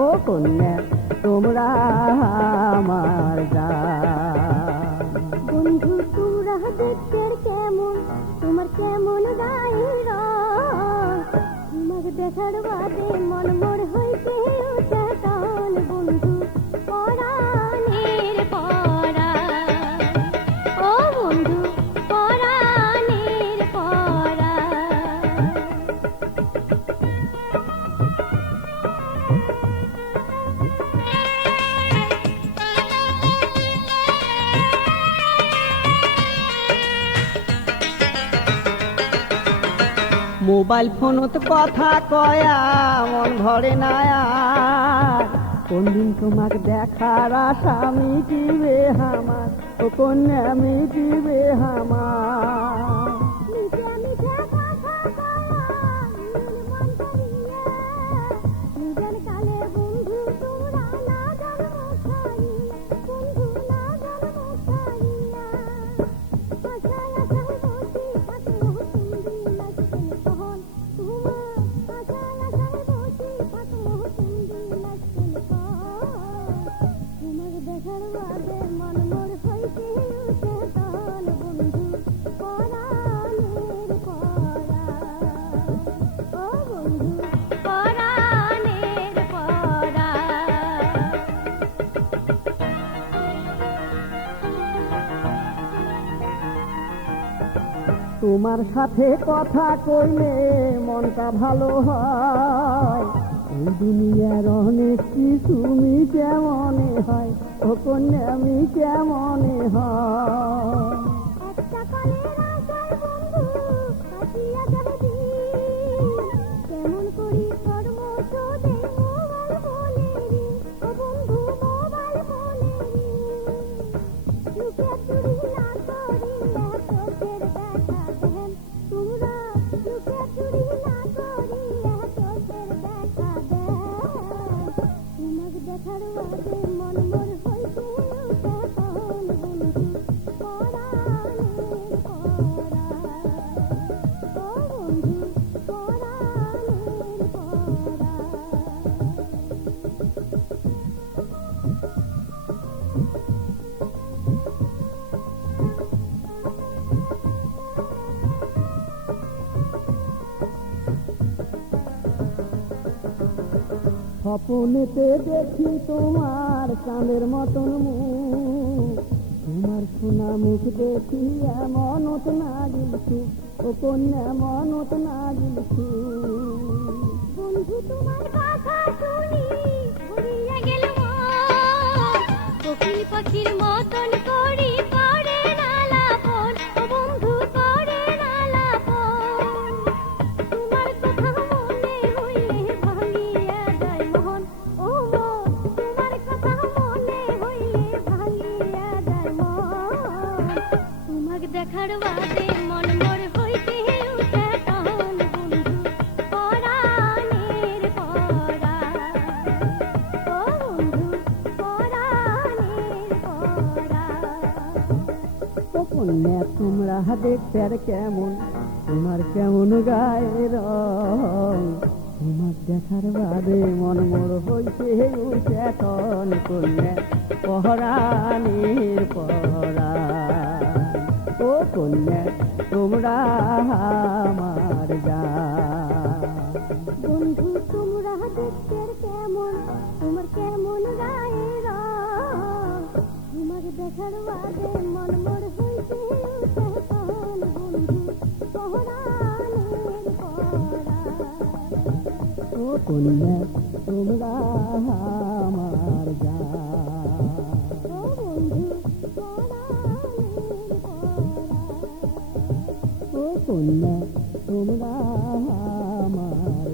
ও কন্যা তোমরা আমার জান। বন্ধু তোমরা দেখতে কেমন, তোমার কেমন গায়ের রং, তোমাকে দেখার বাদে মন মোর হইতে উচ্চাটন। বন্ধু পরাণের পরাণ, ও বন্ধু পরাণের পরাণ। মোবাইল ফোনত কথা কয়া মন ভরে না আর, কোন দিন তোমাকে দেখার আশা মিটিবে আমার, ও কন্যা মিটিবে আমার। মিঠা মিঠা কথা কয়া মন করিয়া, নিজের কালে বন্ধু তোমরা না জন্ম ছাড়িয়া, বন্ধু না জন্ম ছাড়িয়া। আশায় আশায় বসি থাকো তুমি লাগছেন কহন তোমার, আশায় আশায় বসি থাকো তুমি লাগছেন কহন। তোমাকে দেখার বাদে মন মোর হইতে উচ্চাটন। বন্ধু পরাণের পরাণ, ও বন্ধু পরাণের পরাণ। তোমার সাথে কথা কইলে মনটা ভালো হয়, এই দুনিয়ার অনেক কিছু মিটে মনে হয়, ও কন্যা মিটে মনে হয়। একটা কলের আশায় বন্ধু কাটিয়া যাবে দিন, কেমন করি কর্ম তোদের মোবাইল বলে রে, ও বন্ধু মোবাইল বলে রে। লুকিয়ে চুরি না করিয়া চোখের দেখা দেন তোমরা, লুকিয়ে চুরি না করিয়া চোখের দেখা দেন। তোমাকে দেখার বাদে মন মোর হইতে উচ্চাটন। বন্ধু পরাণের পরাণ, ও বন্ধু পরাণের স্বপ্নেতে দেখি তোমার চাঁদের মতন মুখ, তোমার সোনা মুখ দেখি মনত না গিলছু, ও কন্যা মনত না গিলছু। বন্ধু তোমার কথা শুনি ভরিয়া গেল মন, কোকিল পাখির মতন করি করে না লাপন, ও বন্ধু করে না লাপন। তোমার কথা মনে হইলে ভাঙিয়া যায় মন, ও মন তোমার কথা মনে হইলে ভাঙিয়া যায় মন। তোমাকে দেখার বাদে মন মোর হইতে উচ্চাটন। বন্ধু পরাণের পরাণ, ও বন্ধু পরাণের পরাণ। ও কন্যা তোমরা দেখতে কেমন, তোমার কেমন গায়ের রং, তোমার দেখার বাদে মন মোর হইতে উচ্চাটন। কন্যা পরাণের পরাণ, ও কন্যা তোমরা আমার জান। বন্ধু তোমরা দেখতে কেমন, তোমার কেমন গায়ের রং, তোমাকে দেখার বাদে মন মোর হইতে উচ্চাটন। বন্ধু পরাণের পরাণ, ও কন্যা তোমরা আমার জান। ও বন্ধু পরাণের পরাণ। ও কন্যা তোমরা আমার